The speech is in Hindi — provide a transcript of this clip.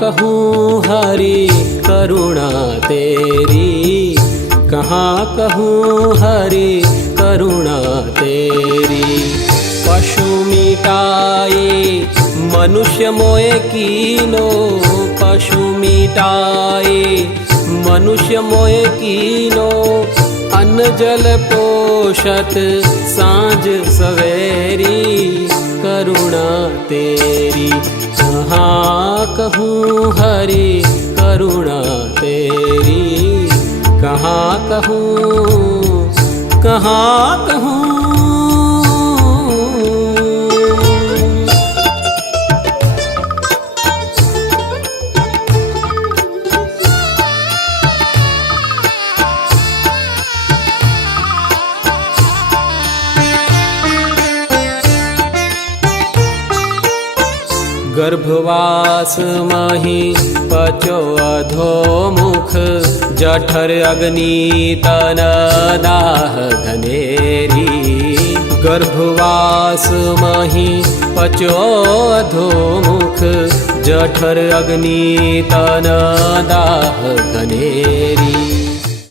कहूँ हरि करुणा तेरी, कहाँ कहूँ हरि करुणा तेरी। पशु मिटाए मनुष्य मोए कीनो, पशु मिटाए मनुष्य मोए कीनो। अन्न जल पोषत सांझ सवेरी, करुणा तेरी। कहाँ कहूँ हरि करुणा तेरी, कहाँ कहूँ, कहाँ कहूँ। गर्भवास मही पचो अधोमुख, जठर अग्नि तन दाह घनेरी। गर्भवास मही पचो अधोमुख, जठर अग्नि तन दाह घनेरी।